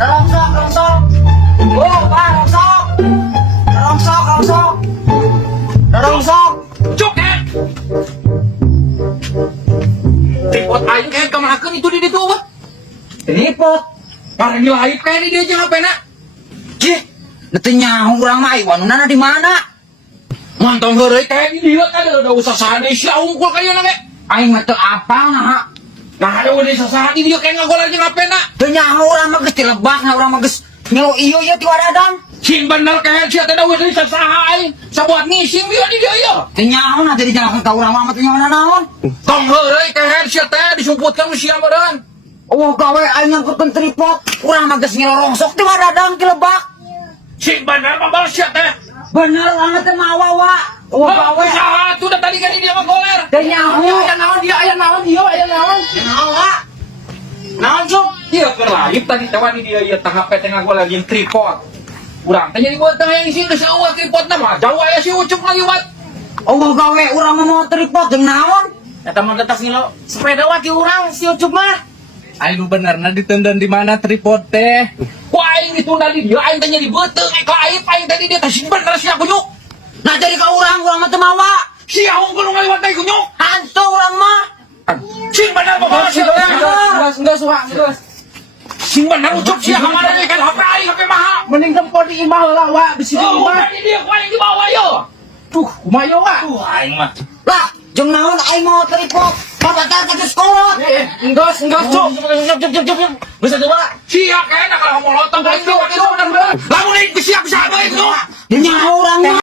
Rongsok. Oh, Pak, rongsok. Rongsok. Cuk, tripod aing kayak kemanakan itu di situ apa? Tripod. Parang lahir kayak di dia aja apa nak? Cih, netenya urang mah iwanuna di mana? Mantong heureuy kayak di dia kan ada usah sahade sia unggul kayak nage. Aing mah teu apal nah. Nah ada udah sahade di dia kayak ngagol aja ngapena. Teu nyaho urang mah geus tilebak, nah urang mah geus nyelo ieu ya ti waradang. Sing bener kayak sia teh da wis sasaha aing. Sabuat ngising dia di dia ya. Teu nyaho nah jadi jalakeun ka urang mah teu nyaho naon. Tong heureuy kayak sia teh disumputkeun sia meureun. Oh, gawe aing ngangkutkeun tripod, urang mah geus ngerongsok ti waradang ti lebak. Sing bener mah balas sia teh. Bener banget teh mah awa. Oh, gawe Saha tuh udah tadi kan dia mah goler. teu nyaho. Aya naon dia, aya naon dia, aya naon. Awa. Naon sok? Dia keur live tadi tewan di dia ieu tah HP teh ngagoler jeung tripod. Urang teh jadi buat teh yang isi geus eueuh tripodna mah. Jauh aya si ucup lagi buat. Oh, gawe urang mah mau tripod jeung naon? Eta mah letas ngilo sepeda wa ti urang si ucup mah. Aing nu benerna ditendang di mana tripod teh? Ku aing ditunda di dia, aing teh jadi beuteung ka aib aing tadi dia teh sing bener sia kunyuk. Nah jadi ka urang mah teu mawa. Sia unggul nu ngaliwat teh kunyuk. Hantu urang mah. Sing bener bawa sia teh. Enggak. Sing bener ucup sia kamana deui kan HP aing HP maha. Mending tempo di imah lah, Wak. Di sini Oh, imah. tadi dia ku aing di bawah yo. Tuh, kumaha Wak? Aing mah. Lah, jeung naon aing mau tripod? Babatal ke sekolah. Enggak, Cuk. Cuk. Bisa coba? Sia kayaknya kalau mau lotong aing bener. Lamun aing siap bisa aing no. Dia nyaho urang mah.